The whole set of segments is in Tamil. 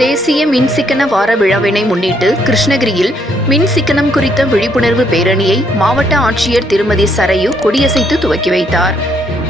தேசிய மின்சிக்கன வார விழாவினை முன்னிட்டு கிருஷ்ணகிரியில் மின் சிக்கனம் குறித்த விழிப்புணர்வு பேரணியை மாவட்ட ஆட்சியர் திருமதி சரையு கொடியசைத்து துவக்கி வைத்தார்.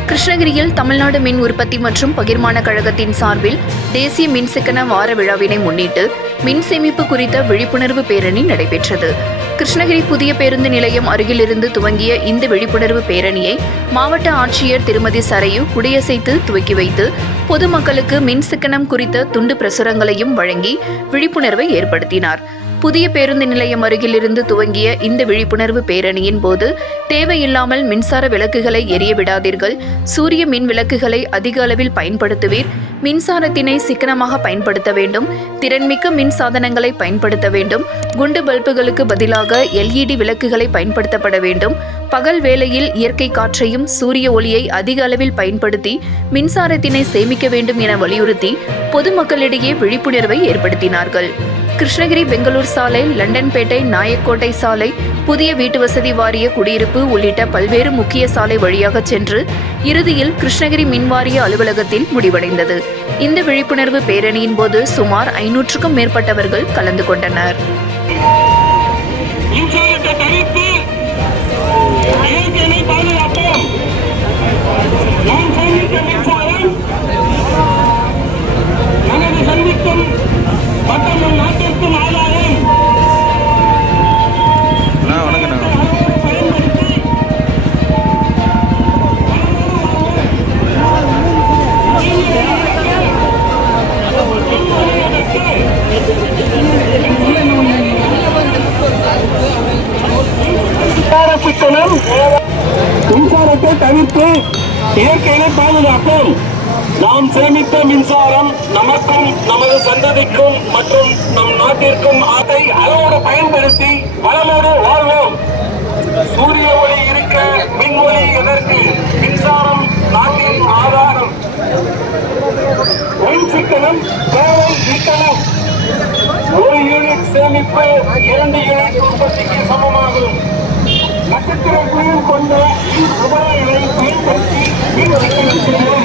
கிருஷ்ணகிரியில் தமிழ்நாடு மின் உற்பத்தி மற்றும் பகிர்மான கழகத்தின் சார்பில் தேசிய மின்சிக்கன வார விழாவினை முன்னிட்டு மின் சேமிப்பு குறித்த விழிப்புணர்வு பேரணி நடைபெற்றது. கிருஷ்ணகிரி புதிய பேருந்து நிலையம் அருகிலிருந்து துவங்கிய இந்த விழிப்புணர்வு பேரணியை மாவட்ட ஆட்சியர் திருமதி சரையு குடியசைத்து துவக்கி வைத்து பொதுமக்களுக்கு மின் சிக்கனம் குறித்த துண்டு பிரசுரங்களையும் வழங்கி விழிப்புணர்வை ஏற்படுத்தினார். புதிய பேருந்து நிலையம் அருகிலிருந்து துவங்கிய இந்த விழிப்புணர்வு பேரணியின் போது தேவையில்லாமல் மின்சார விளக்குகளை எரிய விடாதீர்கள். சூரிய மின் விளக்குகளை அதிக அளவில் பயன்படுத்துவீர். மின்சாரத்தினை சிக்கனமாக பயன்படுத்த வேண்டும். திறன்மிக்க மின் சாதனங்களை பயன்படுத்த வேண்டும். குண்டு பல்புகளுக்கு பதிலாக எல்இடி விளக்குகளை பயன்படுத்தப்பட வேண்டும். பகல் வேளையில் இயற்கை காற்றையும் சூரிய ஒளியை அதிக அளவில் பயன்படுத்தி மின்சாரத்தினை சேமிக்க வேண்டும் என வலியுறுத்தி பொதுமக்களிடையே விழிப்புணர்வை ஏற்படுத்தினார்கள். கிருஷ்ணகிரி பெங்களூர் சாலை லண்டன்பேட்டை நாயக்கோட்டை சாலை புதிய வீட்டு வசதி வாரிய குடியிருப்பு உள்ளிட்ட பல்வேறு முக்கிய சாலை வழியாக சென்று இறுதியில் கிருஷ்ணகிரி மின்வாரிய அலுவலகத்தில் முடிவடைந்தது. இந்த விழிப்புணர்வு பேரணியின் போது சுமார் ஐநூற்றுக்கும் மேற்பட்டவர்கள் கலந்து கொண்டனர். மின்சார மின்சாரத்தை தவிர்த்து இயற்கையை பாதுகாப்போம். நாம் சேமித்த மின்சாரம் நமக்கும் நமது சந்ததிக்கும் மற்றும் நம் நாட்டிற்கும் அதை அளவோடு பயன்படுத்தி வளமோடு வாழ்வோம். சூரிய ஒளி இருக்க மின் ஒளி எதற்கு? மின்சாரம் நாட்டின் ஆதாரம். மின் சிக்கனம் தேவை சிக்கனம். ஒரு யூனிட் சேமிப்பு இரண்டு யூனிட் உற்பத்திக்கு சமமாகும். நட்சத்திர குளிர் கொண்ட மின் பயன்படுத்தி மின் சிக்கனம்